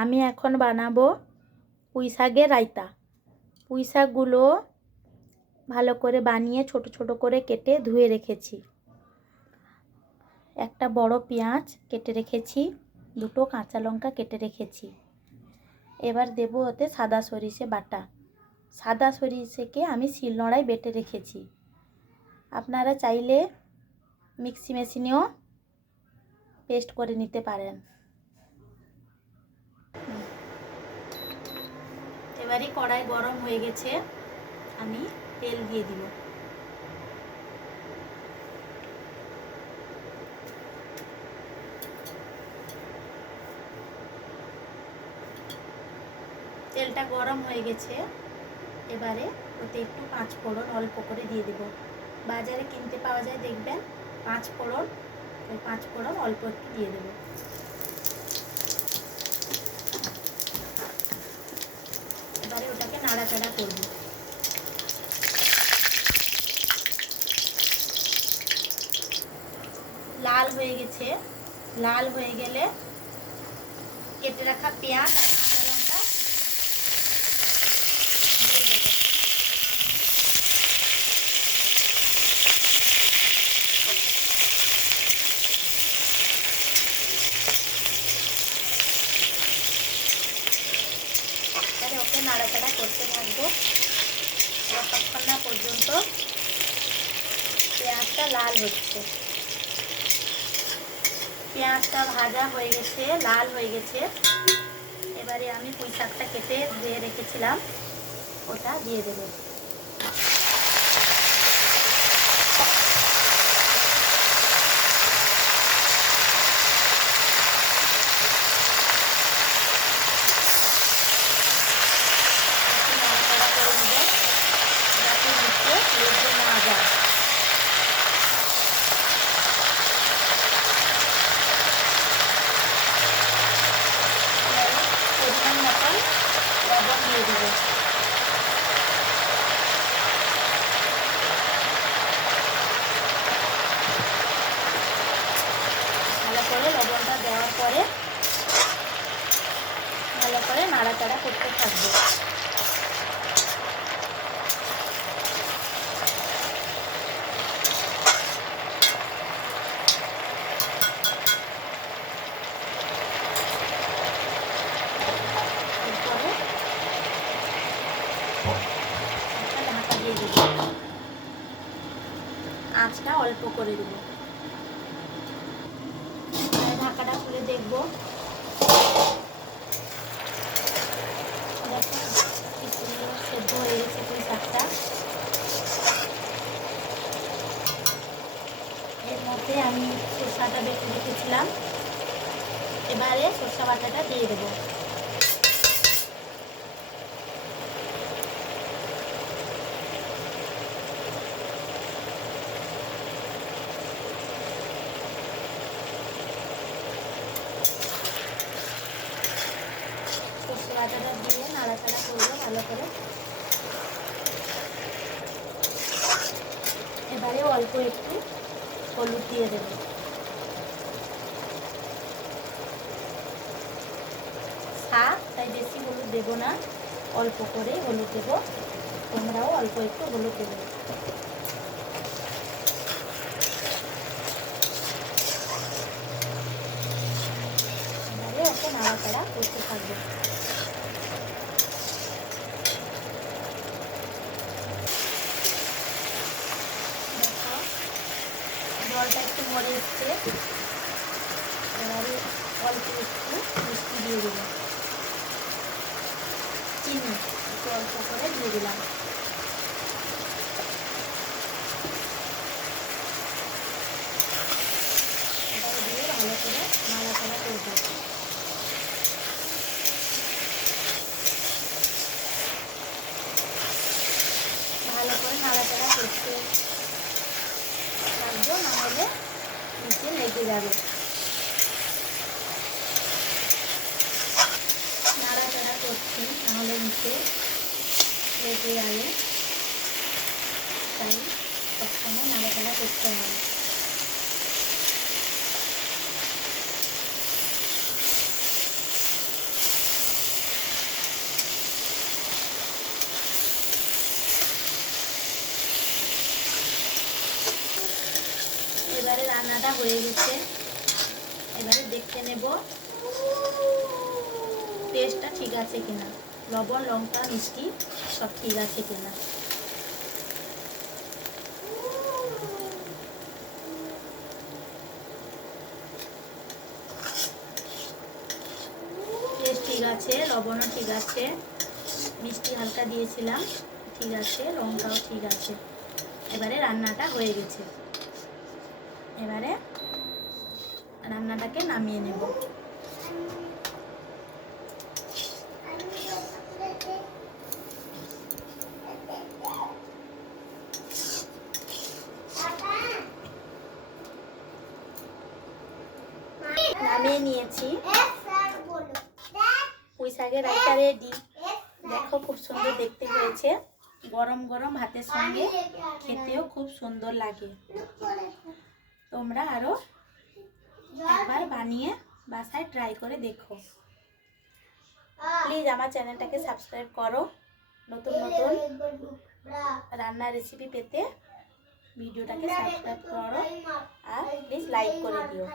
আমি এখন বানাবো পুঁই শাকের রায়তা। পুঁই শাকগুলো ভালো করে বানিয়ে ছোট ছোট করে কেটে ধুয়ে রেখেছি। একটা বড় পেঁয়াজ কেটে রেখেছি, দুটো কাঁচা লঙ্কা কেটে রেখেছি। এবার দেবো ওতে সাদা সরিষে বাটা। সাদা সরিষেকে আমি শিলনোড়ায় বেটে রেখেছি। আপনারা চাইলে মিক্সি মেশিনেও পেস্ট করে নিতে পারেন। এবারে কড়াই গরম হয়ে গেছে, আমি তেল দিয়ে দিব। তেলটা গরম হয়ে গেছে, এবারে ওতে একটু পাঁচ ফোড়ন অল্প করে দিয়ে দেব। বাজারে কিনতে পাওয়া যায় দেখবেন পাঁচ ফোড়ন, ওই পাঁচ ফোড়ন অল্প একটু দিয়ে দেব। এবারে ওটাকে নাড়াচাড়া করব। লাল হয়ে গেছে, লাল হয়ে গেলে কেটে রাখা পেঁয়াজ আর কাঁচা লঙ্কা দিয়ে দেব। এবারে ওকে নাড়াচাড়া করতে থাকবো যতক্ষণ না পর্যন্ত পেঁয়াজটা লাল হচ্ছে। পেঁয়াজটা ভাজা হয়ে গেছে, লাল হয়ে গেছে। এবারে আমি পুঁই শাকটা কেটে ধুয়ে রেখেছিলাম, ওটা দিয়ে দেব। নাড়াচাড়া করে নেব যাতে নিচে লেগে না যায়। পরিমাণ মতন লবণ দিয়ে দেবো। ভালো করে লবণটা দেওয়ার পরে ভালো করে নাড়াচাড়া করতে থাকবো। এরপরে একটা ঢাকা দিয়ে দেবো, আঁচটা অল্প করে দেবো। ঢাকাটা খুলে দেখবো, সেদ্ধ হয়ে গেছে পুঁই শাকটা। এর মধ্যে আমি সরষাটা বেটে রেখেছিলাম, এবারে সরষা বাটাটা দিয়ে দেবো। সরষে বাটাটা দিয়ে নাড়াচাড়া করবো ভালো করে। এবারে অল্প একটু হলুদ দিয়ে দেব। শাক তাই বেশি হলুদ দেব না, অল্প করে হলুদ দেব। তোমরাও অল্প একটু হলুদ দেবে। এবারে ওকে নাড়াচাড়া করতে থাকবো। জলটা একটু মরে এসছে, এবারে অল্প একটু মিষ্টি দিয়ে দেবো। চিনি একটু অল্প করে দিয়ে দিলাম। এবারে দিয়ে ভালো করে নাড়াচাড়া করবো। ভালো করে নাড়াচাড়া করতে থাকবো, নাহলে নিচে লেগে যাবে। নাড়াচাড়া করছি, নাহলে নিচে লেগে যাবে, তাই সবসময় নাড়াচাড়া করতে হবে। রান্নাটা হয়ে গেছে। এবারে দেখতে নেব টেস্টটা ঠিক আছে কিনা, লবণ লঙ্কা মিষ্টি সব ঠিক আছে কিনা। টেস্ট ঠিক আছে, লবণও ঠিক আছে, মিষ্টি হালকা দিয়েছিলাম, ঠিক আছে, লঙ্কাও ঠিক আছে। এবারে রান্নাটা হয়ে গেছে। এবারে রান্নাটাকে নামিয়ে নেব। নামিয়ে নিয়েছি, পুঁই শাকের রায়তা রেডি। দেখো খুব সুন্দর দেখতে হয়েছে, গরম গরম ভাতের সঙ্গে খেতেও খুব সুন্দর লাগে। তোমরা আরও একবার বানিয়ে বাসায় ট্রাই করে দেখো। প্লিজ আমার চ্যানেলটাকে সাবস্ক্রাইব করো। নতুন নতুন রান্নার রেসিপি পেতে ভিডিওটাকে সাবস্ক্রাইব করো আর প্লিজ লাইক করে দিও।